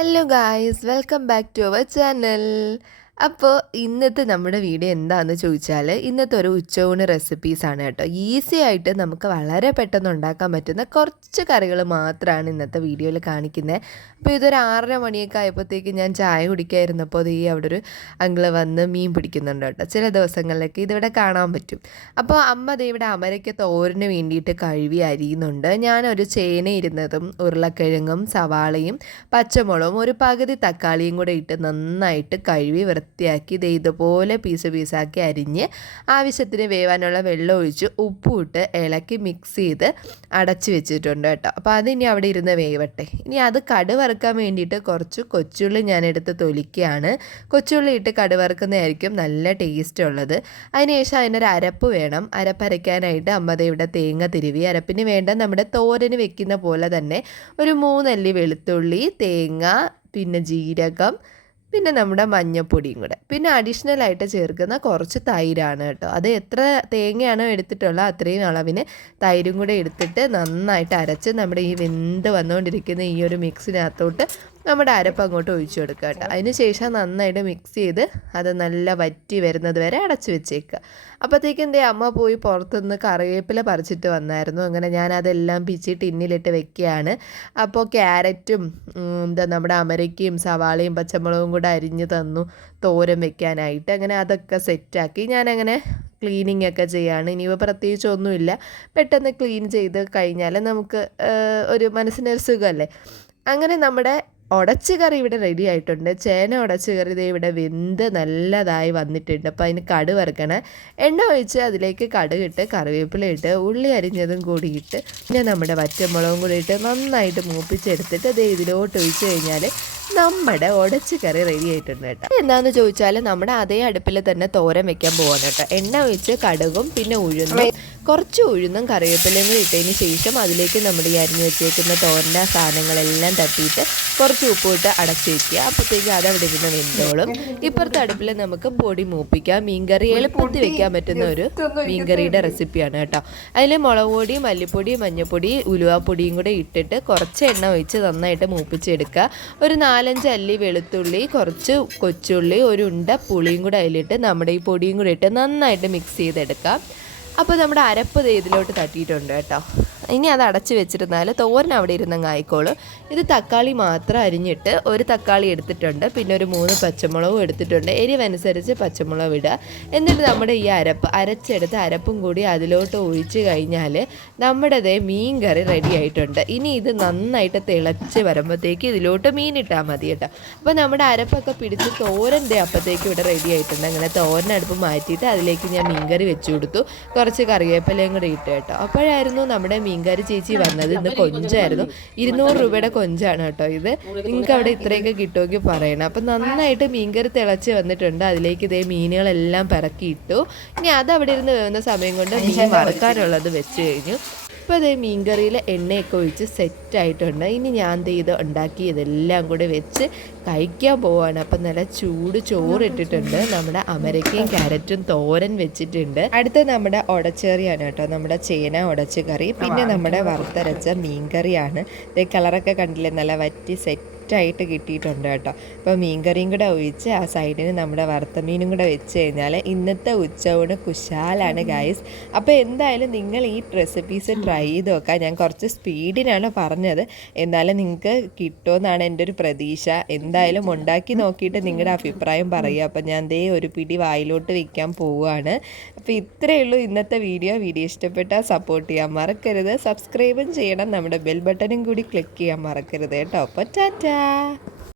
Hello guys, welcome back to our channel. അപ്പോൾ ഇന്നത്തെ നമ്മുടെ വീഡിയോ എന്താണെന്ന് ചോദിച്ചാൽ ഇന്നത്തെ ഒരു ഉച്ചയൂണ് റെസിപ്പീസാണ് കേട്ടോ. ഈസി ആയിട്ട് നമുക്ക് വളരെ പെട്ടെന്ന് ഉണ്ടാക്കാൻ പറ്റുന്ന കുറച്ച് കറികൾ മാത്രമാണ് ഇന്നത്തെ വീഡിയോയിൽ കാണിക്കുന്നത്. അപ്പോൾ ഇതൊരു 6:30 മണിയൊക്കെ ആയപ്പോഴത്തേക്ക് ഞാൻ ചായ കുടിക്കാതിരുന്നപ്പോൾ ഈ അവിടെ ഒരു അങ്കിള് വന്ന് മീൻ പിടിക്കുന്നുണ്ട് കേട്ടോ. ചില ദിവസങ്ങളിലൊക്കെ ഇതിവിടെ കാണാൻ പറ്റും. അപ്പോൾ അമ്മ ദേ ഇവിടെ അമരയ്ക്ക് തോരന് വേണ്ടിയിട്ട് കഴുകി അരിയുന്നുണ്ട്. ഞാനൊരു ചേന ഇരുന്നതും ഉരുളക്കിഴങ്ങും സവാളയും പച്ചമുളകും ഒരു പകുതി തക്കാളിയും കൂടെ ഇട്ട് നന്നായിട്ട് കഴുകി വൃത്തിയാക്കി ഇതുപോലെ പീസാക്കി അരിഞ്ഞ് ആവശ്യത്തിന് വേവാനുള്ള വെള്ളം ഒഴിച്ച് ഉപ്പും ഇട്ട് ഇളക്കി മിക്സ് ചെയ്ത് അടച്ച് വെച്ചിട്ടുണ്ട് കേട്ടോ. അപ്പോൾ അതിനി അവിടെ ഇരുന്ന് വേവട്ടെ. ഇനി അത് കടുവറുക്കാൻ വേണ്ടിയിട്ട് കുറച്ച് കൊച്ചുള്ളി ഞാനെടുത്ത് തൊലിക്കുകയാണ്. കൊച്ചുള്ളി ഇട്ട് കടുവറുക്കുന്നതായിരിക്കും നല്ല ടേസ്റ്റ് ഉള്ളത്. അതിനുശേഷം അതിനൊരു അരപ്പ് വേണം. അരപ്പരയ്ക്കാനായിട്ട് അമ്മ ഇവിടെ തേങ്ങ തിരുവി അരപ്പിന് വേണ്ട നമ്മുടെ തോരന് വെക്കുന്ന പോലെ തന്നെ ഒരു 3 അല്ലി വെളുത്തുള്ളി, തേങ്ങ, പിന്നെ ജീരകം, പിന്നെ നമ്മുടെ മഞ്ഞൾപ്പൊടിയും കൂടെ, പിന്നെ അഡീഷണലായിട്ട് ചേർക്കുന്ന കുറച്ച് തൈരാണ് കേട്ടോ. അത് എത്ര തേങ്ങയാണോ എടുത്തിട്ടുള്ളത് അത്രയും അളവിന് തൈരും കൂടെ എടുത്തിട്ട് നന്നായിട്ട് അരച്ച് നമ്മുടെ ഈ വെന്ത് വന്നുകൊണ്ടിരിക്കുന്ന ഈ ഒരു മിക്സിനകത്തോട്ട് നമ്മുടെ അരപ്പ് അങ്ങോട്ട് ഒഴിച്ചു കൊടുക്കുക കേട്ടോ. അതിന് ശേഷം നന്നായിട്ട് മിക്സ് ചെയ്ത് അത് നല്ല വറ്റി വരുന്നത് വരെ അടച്ച് വെച്ചേക്കുക. അപ്പോഴത്തേക്കും എൻ്റെ അമ്മ പോയി പുറത്തുനിന്ന് കറിവേപ്പില പറിച്ചിട്ട് വന്നായിരുന്നു. അങ്ങനെ ഞാനതെല്ലാം പിച്ചി ടിന്നിലിട്ട് വെക്കുകയാണ്. അപ്പോൾ ക്യാരറ്റും നമ്മുടെ അമരയ്ക്കയും സവാളയും പച്ചമുളകും കൂടെ അരിഞ്ഞ് തന്നു തോരൻ വെക്കാനായിട്ട്. അങ്ങനെ അതൊക്കെ സെറ്റാക്കി ഞാനങ്ങനെ ക്ലീനിങ് ഒക്കെ ചെയ്യാണ്. ഇനിയിപ്പോൾ പ്രത്യേകിച്ചൊന്നുമില്ല, പെട്ടെന്ന് ക്ലീൻ ചെയ്ത് കഴിഞ്ഞാൽ നമുക്ക് ഒരു മനസ്സിനൊരു സുഖമല്ലേ. അങ്ങനെ നമ്മുടെ ഉടച്ച് കറി ഇവിടെ റെഡി ആയിട്ടുണ്ട്. ചേന ഉടച്ച് കറി ഇതേ ഇവിടെ വെന്ത് നല്ലതായി വന്നിട്ടുണ്ട്. അപ്പോൾ അതിന് കടുക് വറുക്കണം. എണ്ണ ഒഴിച്ച് അതിലേക്ക് കടുക് ഇട്ട് കറിവേപ്പില ഇട്ട് ഉള്ളി അരിഞ്ഞതും കൂടി ഇട്ട് പിന്നെ നമ്മുടെ വറ്റമുളകും കൂടി ഇട്ട് നന്നായിട്ട് മൂപ്പിച്ചെടുത്തിട്ട് ഇത് ഇതിലോട്ട് ഒഴിച്ച് കഴിഞ്ഞാൽ നമ്മുടെ ഉടച്ച് കറി റെഡി ആയിട്ടുണ്ട് കേട്ടോ. എന്താണെന്ന് ചോദിച്ചാൽ നമ്മുടെ അതേ അടുപ്പിൽ തന്നെ തോരൻ വെക്കാൻ പോവാണ് കേട്ടോ. എണ്ണ ഒഴിച്ച് കടുകും പിന്നെ കുറച്ച് ഉഴുന്നും കറിവേപ്പിലയും കൂടി ഇട്ടതിന് ശേഷം അതിലേക്ക് നമ്മുടെ ഈ അരിഞ്ഞ് വെച്ചേക്കുന്ന തോരൻ്റെ സാധനങ്ങളെല്ലാം തട്ടിയിട്ട് കുറച്ച് ഉപ്പിട്ട് അടച്ച് വയ്ക്കുക. അപ്പോഴത്തേക്ക് അത് അവിടെ ഇരുന്ന് വെന്തോളും. ഇപ്പുറത്തെ അടുപ്പിൽ നമുക്ക് പൊടി മൂപ്പിക്കാം. മീൻകറി എളുപ്പത്തിൽ വെക്കാൻ പറ്റുന്ന ഒരു മീൻകറിയുടെ റെസിപ്പിയാണ് കേട്ടോ. അതിൽ മുളക് പൊടി, മല്ലിപ്പൊടി, മഞ്ഞൾപ്പൊടി, ഉലുവാപ്പൊടിയും കൂടെ ഇട്ടിട്ട് കുറച്ച് എണ്ണ ഒഴിച്ച് നന്നായിട്ട് മൂപ്പിച്ചെടുക്കുക. ഒരു 4-5 അല്ലി വെളുത്തുള്ളി, കുറച്ച് കൊച്ചുള്ളി, ഒരു ഉണ്ട പുളിയും കൂടെ അതിലിട്ട് നമ്മുടെ ഈ പൊടിയും കൂടെ ഇട്ട് നന്നായിട്ട് മിക്സ് ചെയ്തെടുക്കാം. അപ്പോൾ നമ്മുടെ അരപ്പ് ഇതിലോട്ട് തട്ടിയിട്ടുണ്ട് കേട്ടോ. ഇനി അത് അടച്ച് വെച്ചിരുന്നാൽ തോരൻ അവിടെ ഇരുന്നങ്ങ് ആയിക്കോളും. ഇത് തക്കാളി മാത്രം അരിഞ്ഞിട്ട് ഒരു തക്കാളി എടുത്തിട്ടുണ്ട്, പിന്നെ ഒരു 3 പച്ചമുളകും എടുത്തിട്ടുണ്ട്. എരിവനുസരിച്ച് പച്ചമുളക് ഇടുക. എന്നിട്ട് നമ്മുടെ ഈ അരച്ചെടുത്ത് അരപ്പും കൂടി അതിലോട്ട് ഒഴിച്ച് കഴിഞ്ഞാൽ നമ്മുടെ മീൻ കറി റെഡി ആയിട്ടുണ്ട്. ഇനി ഇത് നന്നായിട്ട് തിളച്ച് വരുമ്പോഴത്തേക്ക് ഇതിലോട്ട് മീൻ ഇട്ടാൽ മതി കേട്ടോ. അപ്പോൾ നമ്മുടെ അരപ്പൊക്കെ പിടിച്ച് തോരൻ്റെ അപ്പോഴത്തേക്ക് ഇവിടെ റെഡി ആയിട്ടുണ്ട്. അങ്ങനെ തോരനടുപ്പ് മാറ്റിയിട്ട് അതിലേക്ക് ഞാൻ മീൻകറി വെച്ച് കൊടുത്തു. കുറച്ച് കറിവേപ്പിലയും കൂടി ഇട്ട് കേട്ടോ. അപ്പോഴായിരുന്നു നമ്മുടെ മീൻകറി ചേച്ചി വന്നത്. ഇന്ന് കൊഞ്ചായിരുന്നു. 200 രൂപയുടെ കൊഞ്ചാണ് കേട്ടോ ഇത്. നിങ്ങൾക്ക് അവിടെ ഇത്രയൊക്കെ കിട്ടുമെങ്കിൽ പറയണം. അപ്പം നന്നായിട്ട് മീൻകറി തിളച്ച് വന്നിട്ടുണ്ട്. അതിലേക്ക് ഇതേ മീനുകളെല്ലാം പിറക്കിയിട്ടു. ഇനി അത് അവിടെ ഇരുന്ന് വേവുന്ന സമയം കൊണ്ട് മീൻ വറുക്കാനുള്ളത് വെച്ച് കഴിഞ്ഞു. ഇപ്പോൾ അതേ മീൻകറിയിൽ എണ്ണയൊക്കെ ഒഴിച്ച് സെറ്റായിട്ടുണ്ട്. ഇനി ഞാൻ ഇത് ഉണ്ടാക്കി ഇതെല്ലാം കൂടെ വെച്ച് കഴിക്കാൻ പോവാണ്. അപ്പം നല്ല ചൂട് ചോറ് ഇട്ടിട്ടുണ്ട്. നമ്മുടെ അമരയ്ക്കയും ക്യാരറ്റും തോരൻ വെച്ചിട്ടുണ്ട്. അടുത്ത നമ്മുടെ ഉടച്ചേറിയാണ് കേട്ടോ, നമ്മുടെ ചേന ഉടച്ച് കറി. പിന്നെ നമ്മുടെ വറുത്തരച്ച മീൻകറിയാണ്. ഇത് കളറൊക്കെ കണ്ടില്ലേ, നല്ല വറ്റി സെറ്റായിട്ട് കിട്ടിയിട്ടുണ്ട് കേട്ടോ. അപ്പോൾ മീൻകറിയും കൂടെ ഒഴിച്ച് ആ സൈഡിന് നമ്മുടെ വറുത്ത മീനും കൂടെ വെച്ച് കഴിഞ്ഞാൽ ഇന്നത്തെ ഉച്ചയൂണ് കുശാലാണ് ഗൈസ്. അപ്പോൾ എന്തായാലും നിങ്ങൾ ഈ റെസിപ്പീസ് ട്രൈ ചെയ്ത് നോക്കാം. ഞാൻ കുറച്ച് സ്പീഡിനാണ് പറഞ്ഞത്, എന്നാലും നിങ്ങൾക്ക് കിട്ടുമെന്നാണ് എൻ്റെ ഒരു പ്രതീക്ഷ. എന്തായാലും ഉണ്ടാക്കി നോക്കിയിട്ട് നിങ്ങളുടെ അഭിപ്രായം പറയുക. അപ്പം ഞാൻ ഒരു പിടി വായിലോട്ട് വയ്ക്കാൻ പോവുകയാണ്. അപ്പോൾ ഇത്രയേ ഉള്ളൂ ഇന്നത്തെ വീഡിയോ. ഇഷ്ടപ്പെട്ടാൽ സപ്പോർട്ട് ചെയ്യാൻ മറക്കരുത്. സബ്സ്ക്രൈബും ചെയ്യണം. നമ്മുടെ ബെൽ ബട്ടണും കൂടി ക്ലിക്ക് ചെയ്യാൻ മറക്കരുത് കേട്ടോ. അപ്പോൾ ടാറ്റാ.